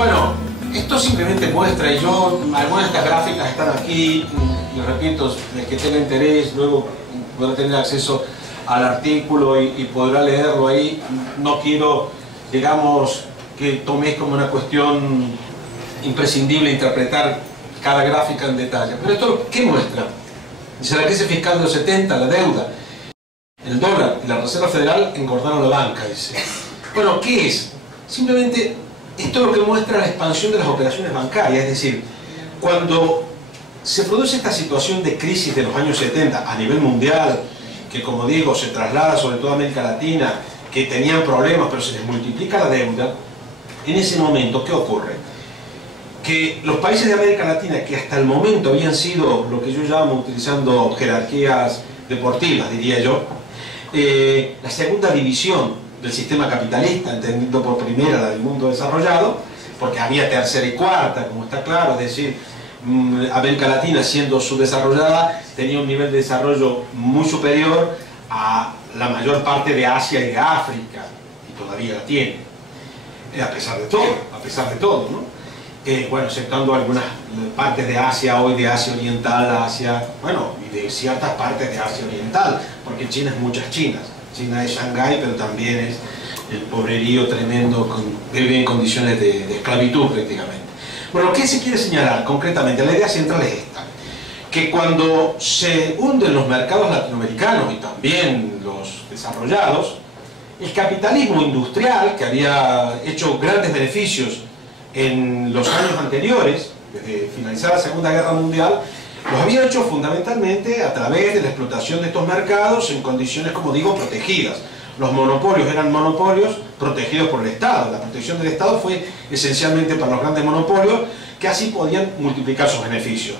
Bueno, esto simplemente muestra, y yo, algunas de estas gráficas están aquí, y repito, el que tenga interés luego podrá tener acceso al artículo y podrá leerlo ahí. No quiero, digamos, que toméis como una cuestión imprescindible interpretar cada gráfica en detalle. Pero esto, ¿qué muestra? Dice, la crisis fiscal de los 70, la deuda, el dólar y la Reserva Federal engordaron la banca, dice. Bueno, ¿qué es? Simplemente esto lo que muestra la expansión de las operaciones bancarias, es decir, cuando se produce esta situación de crisis de los años 70 a nivel mundial, que como digo, se traslada sobre todo a América Latina, que tenían problemas, pero se les multiplica la deuda, en ese momento, ¿qué ocurre? Que los países de América Latina, que hasta el momento habían sido lo que yo llamo, utilizando jerarquías deportivas, diría yo, la segunda división del sistema capitalista, entendiendo por primera la del mundo desarrollado, porque había tercera y cuarta, como está claro, es decir, América Latina, siendo subdesarrollada, tenía un nivel de desarrollo muy superior a la mayor parte de Asia y de África, y todavía la tiene, a pesar de todo, ¿no? Bueno, exceptuando algunas partes de Asia, hoy de Asia Oriental, Asia, bueno, y de ciertas partes de Asia Oriental, porque China es muchas Chinas. China es Shanghái, pero también es el pobrerío tremendo, vive en condiciones de esclavitud prácticamente. Bueno, ¿qué se quiere señalar concretamente? La idea central es esta, que cuando se hunden los mercados latinoamericanos y también los desarrollados, el capitalismo industrial, que había hecho grandes beneficios en los años anteriores, desde finalizar la Segunda Guerra Mundial, los había hecho fundamentalmente a través de la explotación de estos mercados en condiciones, como digo, protegidas. Los monopolios eran monopolios protegidos por el Estado. La protección del Estado fue esencialmente para los grandes monopolios, que así podían multiplicar sus beneficios.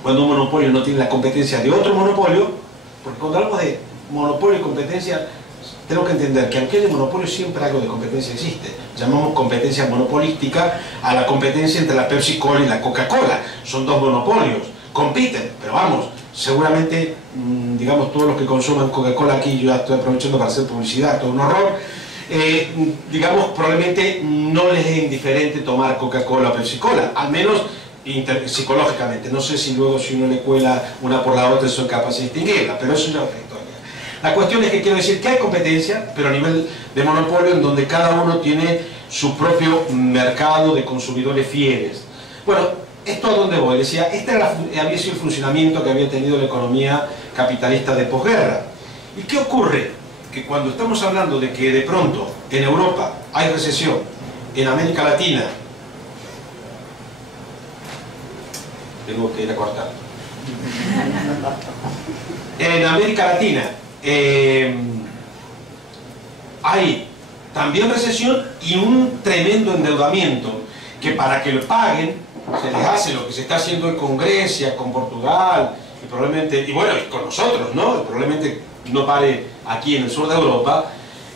Cuando un monopolio no tiene la competencia de otro monopolio, porque cuando hablamos de monopolio y competencia, tenemos que entender que aunque haya monopolio, siempre algo de competencia existe. Llamamos competencia monopolística a la competencia entre la Pepsi-Cola y la Coca-Cola. Son dos monopolios. Compiten, pero vamos, seguramente, digamos, todos los que consuman Coca-Cola aquí, yo ya estoy aprovechando para hacer publicidad, todo un horror, digamos, probablemente no les es indiferente tomar Coca-Cola o Pepsi-Cola, al menos psicológicamente. No sé si luego, si uno le cuela una por la otra, son capaces de distinguirla, pero eso ya es otra historia. La cuestión es que quiero decir que hay competencia, pero a nivel de monopolio, en donde cada uno tiene su propio mercado de consumidores fieles. Bueno, ¿esto a dónde voy? Decía, este había sido el funcionamiento que había tenido la economía capitalista de posguerra. ¿Y qué ocurre? Que cuando estamos hablando de que de pronto en Europa hay recesión, en América Latina, tengo que ir a cortar, en América Latina hay también recesión y un tremendo endeudamiento, que para que lo paguen se les hace lo que se está haciendo con Grecia, con Portugal, y probablemente, y bueno, y con nosotros, ¿no? Y probablemente no pare aquí en el sur de Europa,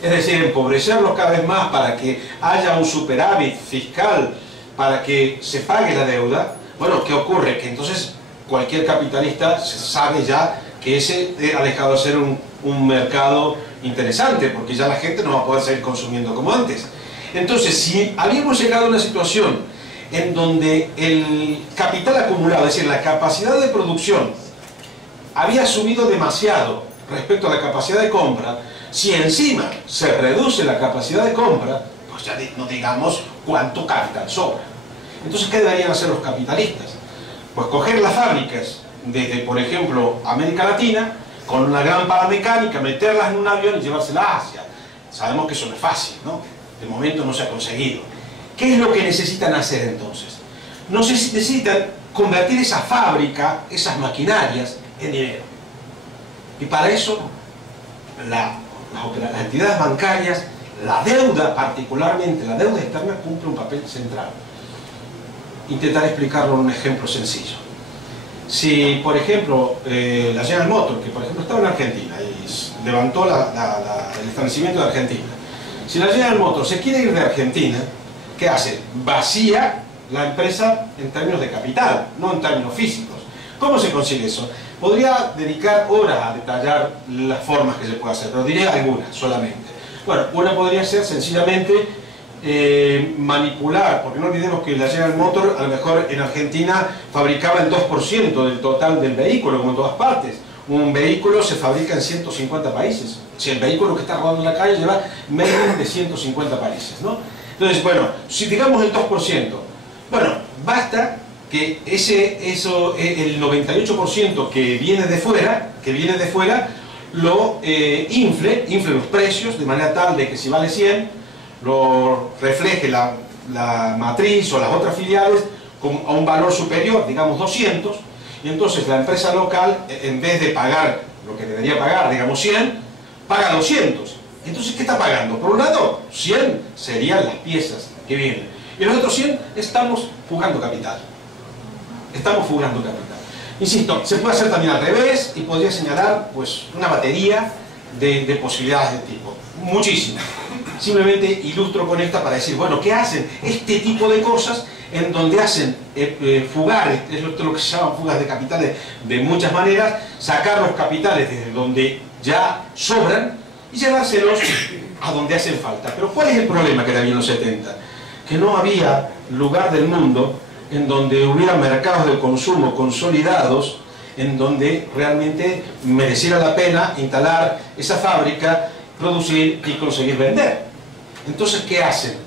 es decir, empobrecerlos cada vez más para que haya un superávit fiscal, para que se pague la deuda. Bueno, ¿qué ocurre? Que entonces cualquier capitalista sabe ya que ese ha dejado de ser un mercado interesante, porque ya la gente no va a poder seguir consumiendo como antes. Entonces, si habíamos llegado a una situación en donde el capital acumulado, es decir, la capacidad de producción, había subido demasiado respecto a la capacidad de compra, si encima se reduce la capacidad de compra, pues ya no digamos cuánto capital sobra. Entonces, ¿qué deberían hacer los capitalistas? Pues coger las fábricas desde, por ejemplo, América Latina, con una gran paramecánica, meterlas en un avión y llevárselas a Asia. Sabemos que eso no es fácil, ¿no? De momento no se ha conseguido. ¿Qué es lo que necesitan hacer entonces? Necesitan convertir esa fábrica, esas maquinarias, en dinero. Y para eso, las entidades bancarias, la deuda, particularmente la deuda externa, cumple un papel central. Intentaré explicarlo en un ejemplo sencillo. Si, por ejemplo, la General Motors, que por ejemplo estaba en Argentina y levantó el establecimiento de Argentina, si la General Motors se quiere ir de Argentina, ¿qué hace? Vacía la empresa en términos de capital, no en términos físicos. ¿Cómo se consigue eso? Podría dedicar horas a detallar las formas que se puede hacer, pero diré algunas solamente. Bueno, una podría ser sencillamente manipular, porque no olvidemos que la General Motors a lo mejor en Argentina fabricaba el 2% del total del vehículo, como en todas partes. Un vehículo se fabrica en 150 países. Si el vehículo que está rodando en la calle lleva menos de 150 países, ¿no? Entonces, bueno, si digamos el 2%, bueno, basta que el 98% que viene de fuera, lo infle los precios de manera tal de que si vale 100, lo refleje la matriz o las otras filiales a un valor superior, digamos 200, y entonces la empresa local, en vez de pagar lo que debería pagar, digamos 100, paga 200. Entonces, ¿qué está pagando? Por un lado, 100 serían las piezas que vienen, y los otros 100 estamos fugando capital. Estamos fugando capital. Insisto, se puede hacer también al revés y podría señalar pues una batería de posibilidades de tipo. Muchísimas. Simplemente ilustro con esta para decir, bueno, ¿qué hacen? Este tipo de cosas en donde hacen fugar, es lo que se llaman fugas de capitales de muchas maneras, sacar los capitales desde donde ya sobran y llevárselos a donde hacen falta. Pero ¿cuál es el problema que había en los 70? Que no había lugar del mundo en donde hubiera mercados de consumo consolidados, en donde realmente mereciera la pena instalar esa fábrica, producir y conseguir vender. Entonces, ¿qué hacen?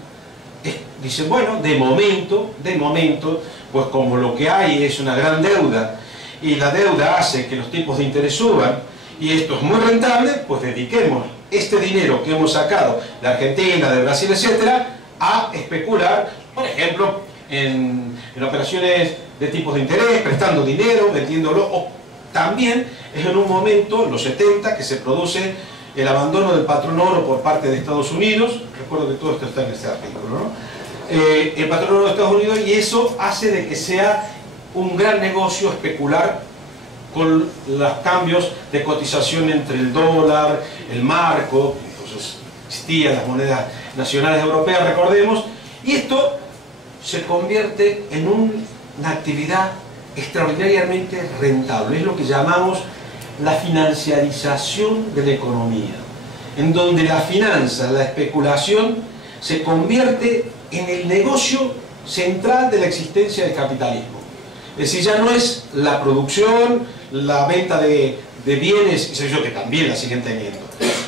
Dicen, bueno, de momento, pues como lo que hay es una gran deuda, y la deuda hace que los tipos de interés suban, y esto es muy rentable, pues dediquemos este dinero que hemos sacado de Argentina, de Brasil, etcétera, a especular, por ejemplo, en operaciones de tipos de interés, prestando dinero, vendiéndolo, o también es en un momento, en los 70, que se produce el abandono del patrón oro por parte de Estados Unidos. Recuerdo que todo esto está en este artículo, ¿no? El patrón oro de Estados Unidos, y eso hace de que sea un gran negocio especular con los cambios de cotización entre el dólar, el marco, entonces existían las monedas nacionales europeas, recordemos, y esto se convierte en una actividad extraordinariamente rentable. Es lo que llamamos la financiarización de la economía, en donde la finanza, la especulación, se convierte en el negocio central de la existencia del capitalismo. Es decir, ya no es la producción, la venta de bienes y servicios, que también la siguen teniendo.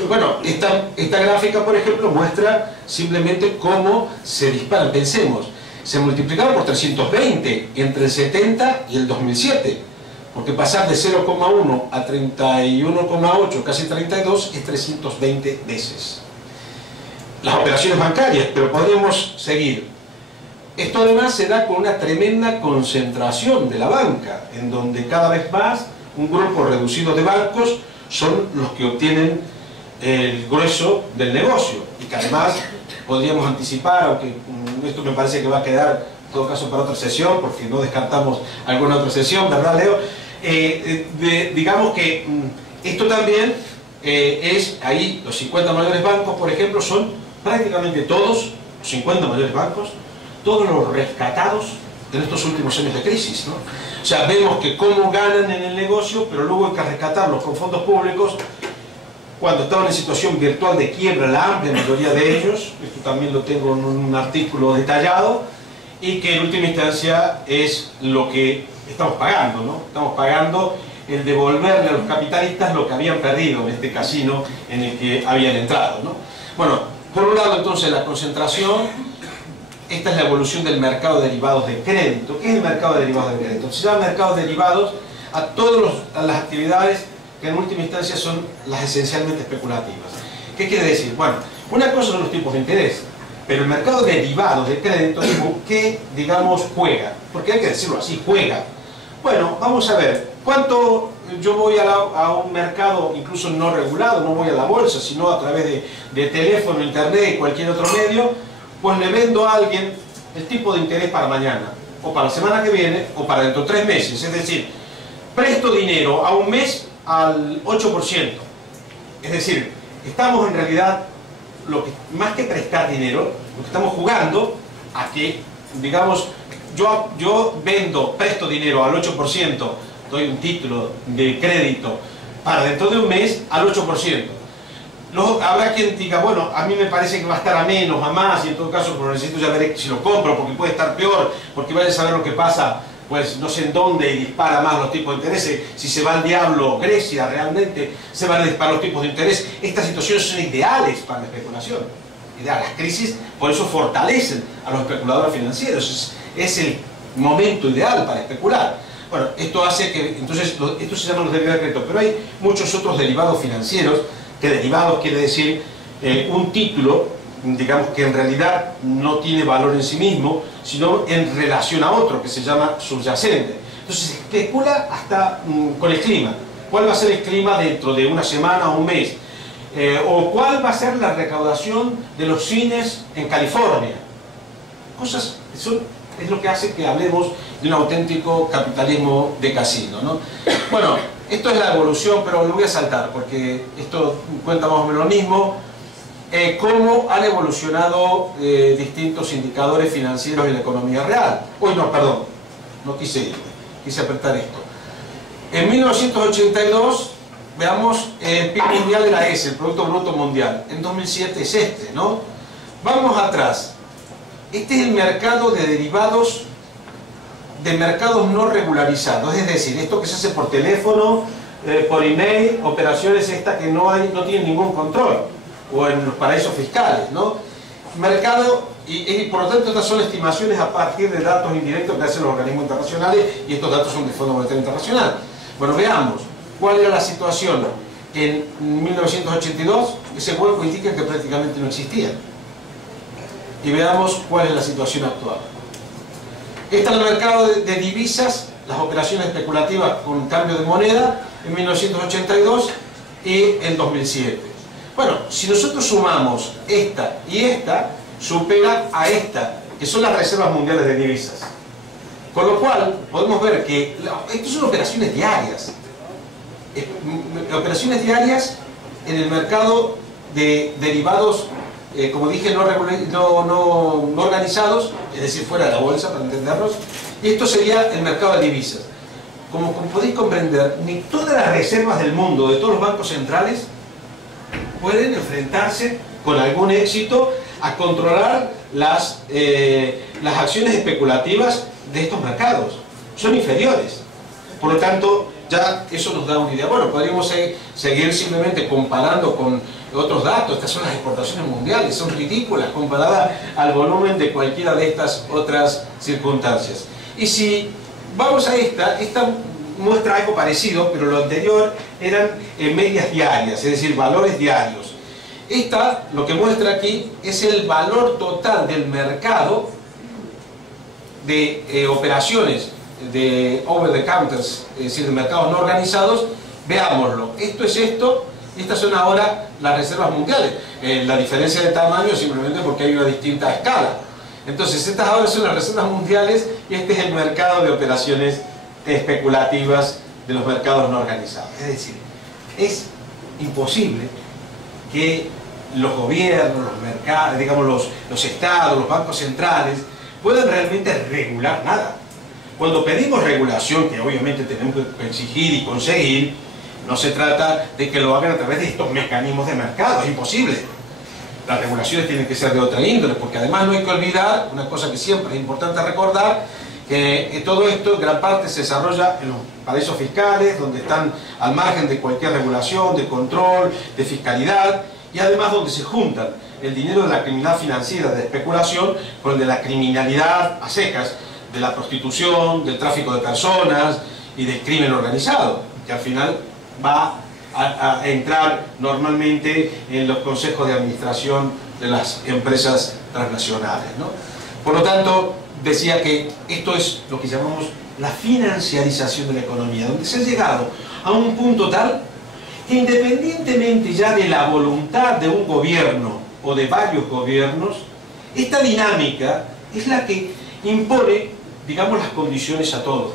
Bueno, esta gráfica, por ejemplo, muestra simplemente cómo se disparan. Pensemos, se multiplicaron por 320 entre el 70 y el 2007, porque pasar de 0,1 a 31,8, casi 32, es 320 veces. Las operaciones bancarias, pero podemos seguir. Esto además se da con una tremenda concentración de la banca, en donde cada vez más un grupo reducido de bancos son los que obtienen el grueso del negocio, y que además podríamos anticipar, aunque esto me parece que va a quedar en todo caso para otra sesión, porque no descartamos alguna otra sesión, ¿verdad, Leo? Digamos que esto también es, ahí los 50 mayores bancos, por ejemplo, son prácticamente todos, los 50 mayores bancos, todos los rescatados en estos últimos años de crisis, ¿no? O sea, vemos que cómo ganan en el negocio, pero luego hay que rescatarlos con fondos públicos, cuando estaban en situación virtual de quiebra, la amplia mayoría de ellos. Esto también lo tengo en un artículo detallado, y que en última instancia es lo que estamos pagando, ¿no? Estamos pagando el devolverle a los capitalistas lo que habían perdido en este casino en el que habían entrado, ¿no? Bueno, por un lado entonces la concentración. Esta es la evolución del mercado de derivados de crédito. ¿Qué es el mercado de derivados de crédito? Se llama mercados derivados a todas las actividades que en última instancia son las esencialmente especulativas. ¿Qué quiere decir? Bueno, una cosa son los tipos de interés, pero el mercado de derivados de crédito, ¿qué, digamos, juega? Porque hay que decirlo así, juega. Bueno, vamos a ver, ¿cuánto yo voy a un mercado incluso no regulado, no voy a la bolsa, sino a través de teléfono, internet y cualquier otro medio? Pues le vendo a alguien el tipo de interés para mañana, o para la semana que viene, o para dentro de 3 meses. Es decir, presto dinero a un mes al 8%. Es decir, estamos en realidad, más que prestar dinero, lo que estamos jugando a que, digamos, yo presto dinero al 8%, doy un título de crédito para dentro de un mes al 8%. Habrá quien diga, bueno, a mí me parece que va a estar a menos, a más, y en todo caso pero necesito ya ver si lo compro, porque puede estar peor, porque vaya a saber lo que pasa, pues no sé en dónde, y dispara más los tipos de interés. Si se va al diablo Grecia, realmente se van a disparar los tipos de interés. Estas situaciones son ideales para la especulación. Las crisis, por eso fortalecen a los especuladores financieros. Es el momento ideal para especular. Bueno, esto hace que, entonces, esto se llama los derivados de crédito, pero hay muchos otros derivados financieros, que derivados quiere decir un título, digamos que en realidad no tiene valor en sí mismo, sino en relación a otro, que se llama subyacente. Entonces se especula hasta con el clima. ¿Cuál va a ser el clima dentro de una semana o un mes? O cuál va a ser la recaudación de los cines en California. Cosas, eso es lo que hace que hablemos de un auténtico capitalismo de casino, ¿no? Bueno, esto es la evolución, pero lo voy a saltar porque esto cuenta más o menos lo mismo. Cómo han evolucionado distintos indicadores financieros en la economía real. Uy, no, perdón, no quise apretar esto. En 1982, veamos, el PIB mundial era ese, el Producto Bruto Mundial. En 2007 es este, ¿no? Vamos atrás. Este es el mercado de derivados de mercados no regularizados, es decir, esto que se hace por teléfono, por email, operaciones estas que no tienen ningún control, o en los paraísos fiscales, ¿no? Mercado, y por lo tanto estas son estimaciones a partir de datos indirectos que hacen los organismos internacionales, y estos datos son del Fondo Monetario Internacional. Bueno, veamos cuál era la situación en 1982. Ese hueco indica que prácticamente no existía. Y veamos cuál es la situación actual. Este es el mercado de divisas, las operaciones especulativas con cambio de moneda en 1982 y en 2007. Bueno, si nosotros sumamos esta y esta, supera a esta, que son las reservas mundiales de divisas. Con lo cual, podemos ver que estas son operaciones diarias. Operaciones diarias en el mercado de derivados, como dije, no organizados, es decir, fuera de la bolsa, para entendernos. Y esto sería el mercado de divisas. Como podéis comprender, ni todas las reservas del mundo, de todos los bancos centrales, pueden enfrentarse con algún éxito a controlar las acciones especulativas de estos mercados. Son inferiores. Por lo tanto, ya eso nos da una idea. Bueno, podríamos seguir simplemente comparando con otros datos. Estas son las exportaciones mundiales, son ridículas comparadas al volumen de cualquiera de estas otras circunstancias. Y si vamos a esta muestra algo parecido, pero lo anterior eran medias diarias, es decir, valores diarios. Esta, lo que muestra aquí, es el valor total del mercado de operaciones de over the counters, es decir, de mercados no organizados. Veámoslo. Esto es esto, y estas son ahora las reservas mundiales. La diferencia de tamaño es simplemente porque hay una distinta escala. Entonces, estas ahora son las reservas mundiales y este es el mercado de operaciones especulativas de los mercados no organizados. Es decir, es imposible que los gobiernos, los mercados, digamos los estados, los bancos centrales puedan realmente regular nada. Cuando pedimos regulación, que obviamente tenemos que exigir y conseguir, no se trata de que lo hagan a través de estos mecanismos de mercado, es imposible. Las regulaciones tienen que ser de otra índole, porque además no hay que olvidar, una cosa que siempre es importante recordar, que todo esto en gran parte se desarrolla en los paraísos fiscales, donde están al margen de cualquier regulación, de control, de fiscalidad, y además donde se juntan el dinero de la criminalidad financiera, de especulación, con el de la criminalidad a secas, de la prostitución, del tráfico de personas y del crimen organizado, que al final va a entrar normalmente en los consejos de administración de las empresas transnacionales, ¿no? Por lo tanto, decía que esto es lo que llamamos la financiarización de la economía, donde se ha llegado a un punto tal que independientemente ya de la voluntad de un gobierno o de varios gobiernos, esta dinámica es la que impone, digamos, las condiciones a todos.